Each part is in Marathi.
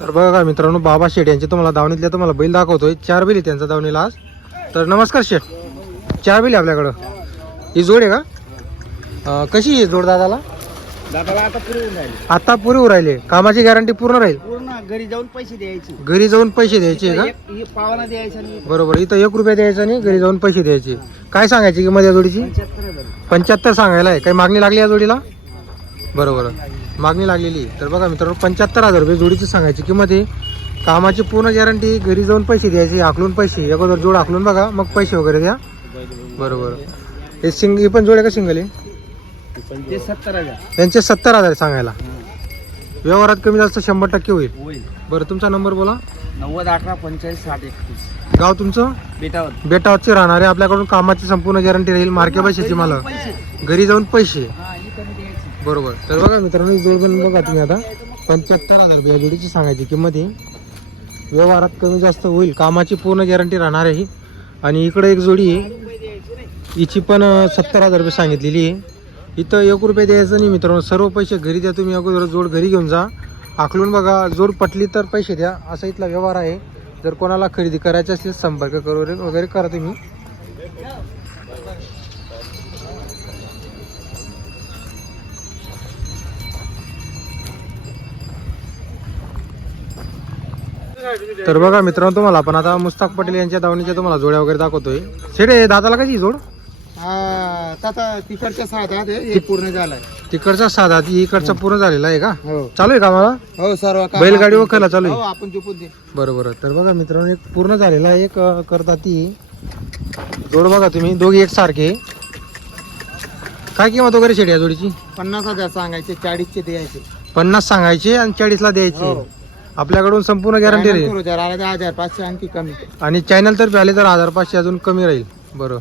तर बघा मित्रांनो बाबा शेठ यांचे तुम्हाला दावणीतल्या तुम्हाला बैल दाखवतोय. चार बैल आहे त्यांचा दावणीला आज. तर नमस्कार शेठ. चार बैल आहे आपल्याकडं. ही जोड आहे का? कशी आहे जोड दादाला? दादाला आता पुरवून राहिले. आता पुरे राहिले. कामाची गॅरंटी पूर्ण राहील? पूर्ण घरी जाऊन पैसे द्यायचे. घरी जाऊन पैसे द्यायचे का? एक- हे पावाला द्यायचा आणि बरोबर. इथं एक रुपया द्यायचा नाही घरी जाऊन पैसे द्यायचे. काय सांगायची किंमत या जोडीची? पंच्याहत्तर हजार. पंच्याहत्तर सांगायला आहे. काही मागणी लागली या जोडीला? बरोबर. मागणी लागलेली तर बघा मित्रांनो पंच्याहत्तर हजार रुपये जोडीची सांगायची किंमत आहे. कामाची पूर्ण गॅरंटी घरी जाऊन पैसे द्यायचे आखलून पैसे. अगोदर जोड आखलून बघा मग पैसे वगैरे द्या. बरोबर. हे सिंग ही पण जोड आहे का सिंगल आहे? ते सत्तर हजार. त्यांचे सत्तर हजार सांगायला. व्यवहारात कमी जास्त शंभर टक्के होईल. बरं तुमचा नंबर बोला. नव्वद अठरा पंचेचाळीस साठ एकतीस. गाव तुमचं? बेटावर बेटावरचे राहणारे. आपल्याकडून कामाची संपूर्ण गॅरंटी राहील. मार्के पैशाची मला घरी जाऊन पैसे. बरोबर. तर बघा मित्रांनो ही जोड पण बघा तुम्ही आता. पंच्याहत्तर हजार रुपये या जोडीची सांगायची किंमत आहे. व्यवहारात कमी जास्त होईल. कामाची पूर्ण गॅरंटी राहणार आहे आणि इकडं एक जोडी आहे. हिची पण सत्तर हजार रुपये सांगितलेली आहे. इथं एक रुपये द्यायचं नाही मित्रांनो. सर्व पैसे घरी द्या तुम्ही. अगोदर जोड घरी घेऊन जा. आखलून बघा जोड पटली तर पैसे द्या. असा इथला व्यवहार आहे. जर कोणाला खरेदी करायची असेल संपर्क करू वगैरे करा तुम्ही. तर बघा मित्रांनो तुम्हाला आपण आता मुस्ताक पटेल यांच्या दावणीच्या तुम्हाला जोड्या वगैरे दाखवतोय. शेडे दादाला कशी जोड? हा आता तिकडच्या साठ हे पूर्ण झालाय. तिकडचा साधा ती इकडचा पूर्ण झालेला आहे का? हो. चालू आहे का मला हो सर्व बैलगाडी वखायला चालू आहे? हो आपण झोपून दे. बरोबर तर बघा मित्रांनो एक पूर्ण झालेला एक करता ती. जोड बघा तुम्ही दोघी एक सारखे काय किंमत वगैरे शेड या जोडीची? पन्नास हजार सांगायचे चाळीसचे द्यायचे. पन्नास सांगायचे आणि चाळीसला द्यायचे. हो. आपल्याकडून संपूर्ण गॅरंटी राहील. करू जरा आला तर हजार पाचशे आणखी कमी. आणि चॅनल तर्फे आले तर हजार पाचशे अजून कमी राहील. बरं.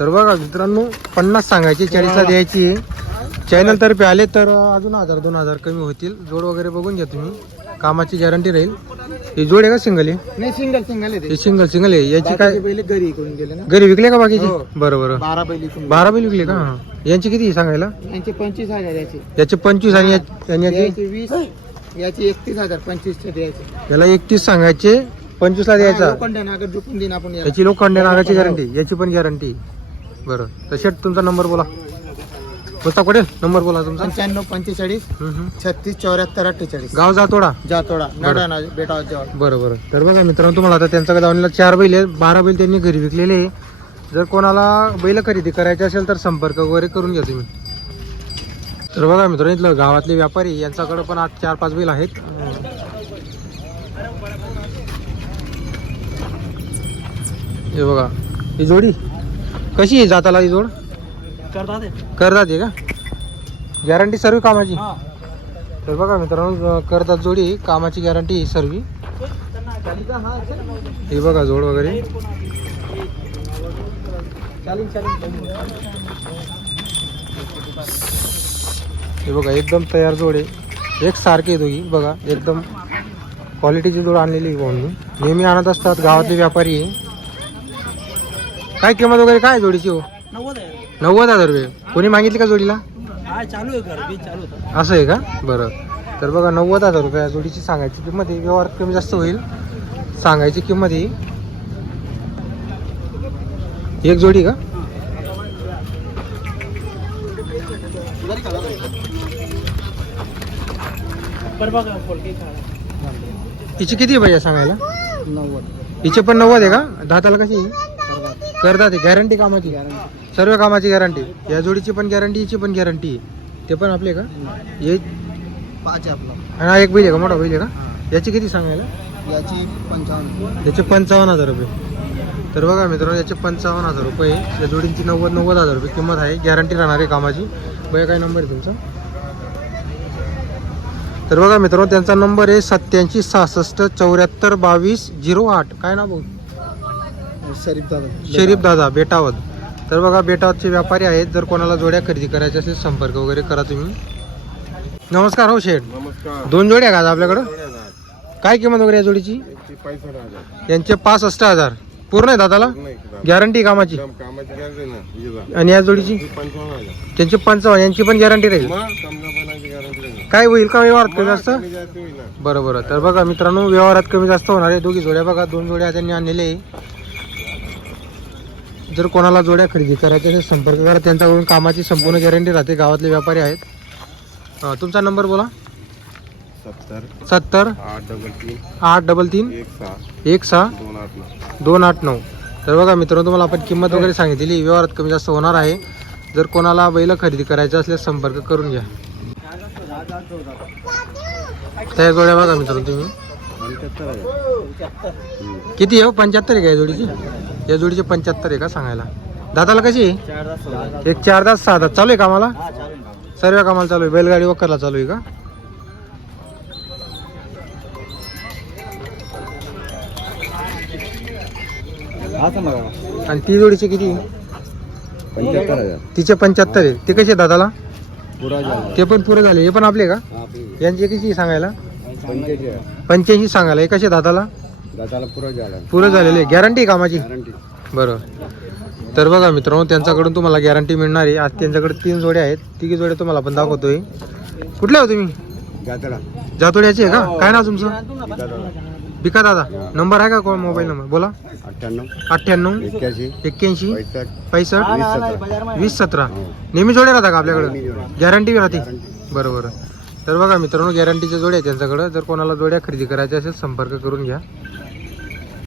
तर बघा मित्रांनो पन्नास सांगायची चाळीसला द्यायची. आहे चॅनल तर्फे आले तर अजून हजार दोन हजार कमी होतील. जोड वगैरे बघून घ्या तुम्ही. कामाची गॅरंटी राहील. ही जोड आहे का सिंगल आहे नाही सिंगल सिंगल आहे ही ते सिंगल सिंगल आहे. याची काय? बाकीचे घरी करून गेले ना? घरी विकले का बाकीची? हो. बरं बरं. बारा बैल बारा बैल विकले का? हा. यांची किती सांगायला? यांचे पंचवीस हजार याचे. याचे पंचवीस आणि या- आणि याचे? याचे वीस. याचे एकतीस हजार पंचवीसचे द्यायचे. याला एकतीस सांगायचे पंचवीसला द्यायचा. लोखंड नागर झुकून देईन आपण याला. याची लोखंड नागाची गॅरंटी याची पण गॅरंटी. बरं तर शेट तुमचा नंबर बोला. मुस्ताक पटेल? नंबर बोला तुमचा. पंच्याण्णव पंचेचाळीस हम्म, हम्म. छत्तीस चौऱ्याहत्तर अठ्ठेचाळीस. गाव जातोडा जातोडा नडाणा बेटा जवळ. बरं बरं. तर बघा मित्रांनो तुम्हाला आता त्यांचा दावणीला चार बैल आहेत. बारा बैल त्यांनी घरी विकलेले आहे. जर कोणाला बैल खरेदी करायचे असेल तर संपर्क वगैरे करून घ्या तुम्ही. तर बघा मित्रांनो इथलं गावातले व्यापारी यांच्याकडे पण आज चार पाच बैल आहेत. हे बघा ही जोडी कशी आहे जाताला ही जोड? करतात आहे का? गॅरंटी सर्व कामाची? तर बघा मित्रांनो करतात जोडी कामाची गॅरंटी सर्व हे बघा जोड वगैरे. हे बघा एकदम तयार जोड आहे. एक सारखे दोघी. बघा एकदम क्वालिटीची जोड आणलेली भाऊंनी. नेहमी आणत असतात गावातले व्यापारी आहे. काय किंमत वगैरे काय जोडीची हो? नव्वद हजार रुपये. कोणी मागितली का जोडीला? हा असं आहे का? बरं. तर बघा नव्वद हजार रुपये जोडीची सांगायची किंमत आहे. व्यवहार कमी जास्त होईल. सांगायची किंमत ही एक जोडी का पर बघा पोलके हिची किती आहे भैया सांगायला? नव्वद. हिचे पण नव्वद आहे का? दाताला कशी आहे? करतात. गॅरंटी कामाची. सर्व कामाची गॅरंटी या जोडीची पण गॅरंटी हिची पण गॅरंटी ते पण आपले का? हे पाच आहे आपला. आणि हा एक बैल आहे का? मोठा बैल आहे का? याची किती सांगायला? याची पंचावन्न. याचे पंचावन्न हजार रुपये. तर बघा मित्रांनो याचे पंचावन्न हजार रुपये या जोडींची नव्वद नव्वद हजार रुपये किंमत आहे. गॅरंटी राहणार आहे कामाची. बघा काय नंबर आहे तुमचा. तर बघा मित्रांनो त्यांचा नंबर आहे सत्याऐंशी सहासष्ट चौऱ्याहत्तर बावीस झिरो आठ. काय ना भाऊ? शरीफ दादा. शरीफ दादा बेटावद. तर बघा बेटावदचे व्यापारी आहेत. जर कोणाला जोड्या खरेदी करायच्या असेल संपर्क वगैरे करा तुम्ही. नमस्कार हो शेठ. नमस्कार. दोन जोड्या का आज आपल्याकडं. काय किंमत वगैरे या जोडीची? यांचे पासष्ट हजार. पूर्ण आहे दादाला? गॅरंटी कामाची? कामाची गॅरंटी ना आणि या जोडीची? पंचावन्न हजार. त्यांची पंचावन्न यांची पण गॅरंटी राहील. मग समजा बनायची गॅरंटी काय होईल का व्यवहार कमी जास्त? बरं बरं तर बघा मित्रांनो व्यवहारात कमी जास्त होणार आहे. दोघी जोड्या बघा. दोन जोड्या त्यांनी आणलेले आहे. जर कोणाला जोड्या खरेदी करायच्या असेल संपर्क करा. त्यांच्याकडून कामाची संपूर्ण गॅरंटी राहते. गावातले व्यापारी आहेत. तुमचा नंबर बोला. सत्तर. सत्तर. आठ डबल तीन. आठ डबल तीन. एक सहा. एक सहा. दोन आठ नऊ. दोन आठ नऊ. तर बघा मित्रांनो तुम्हाला आपण किंमत वगैरे सांगितलेली व्यवहारात कमी जास्त होणार आहे. जर कोणाला बैल खरेदी करायचं असल्यास संपर्क करून घ्या. त्या जोड्या बघा मित्रांनो तुम्ही. पंच्याहत्तर हजार किती आहे हो? पंच्याहत्तर आहे का या जोडीची? या जोडीचे पंच्याहत्तर आहे का सांगायला? दादाला कशी आहे? एक चार तास सहा तास चालू आहे कामाला? सर्व कामाला चालू आहे. बैलगाडी वक्करला चालू आहे का? आणि ती जोडीचे किती? पंच्याहत्तर हजार. तिचे पंच्याहत्तर आहे. ते कसे दादाला? पुरा झाला. ते पण पुरे झाले. हे पण आपले का? यांचे किती सांगायला? पंच्याऐंशी सांगायला. हे कसे दादाला? दादाला पुरा झाला. पुरे झालेले. गॅरंटी कामाची गॅरंटी बरं. तर बघा मित्रांनो त्यांच्याकडून तुम्हाला गॅरंटी मिळणार आहे. आज त्यांच्याकडे तीन जोड्या आहेत. तिघी जोड्या तुम्हाला आपण दाखवतोय. कुठल्या हो तुम्ही? जातोड्याचे आहे का? काय नाव तुमचं? बिका दादा नंबर आहे का कोण मोबाईल नंबर? बोला. अठ्ठ्याण्णव अठ्ठ्याण्णव एक्क्याऐंशी एक्क्याऐंशी पैसष्ट पैसष्ट वीस सतरा. वीस सतरा. हो. नेहमी जोड्या राहता का आपल्याकडे. गॅरंटी राहते. Guarantee. बरं बरं तर बघा मित्रांनो गॅरंटीच्या जोड्या आहेत त्यांच्याकडं. जर कोणाला जोड्या खरेदी करायच्या असेल संपर्क करून घ्या.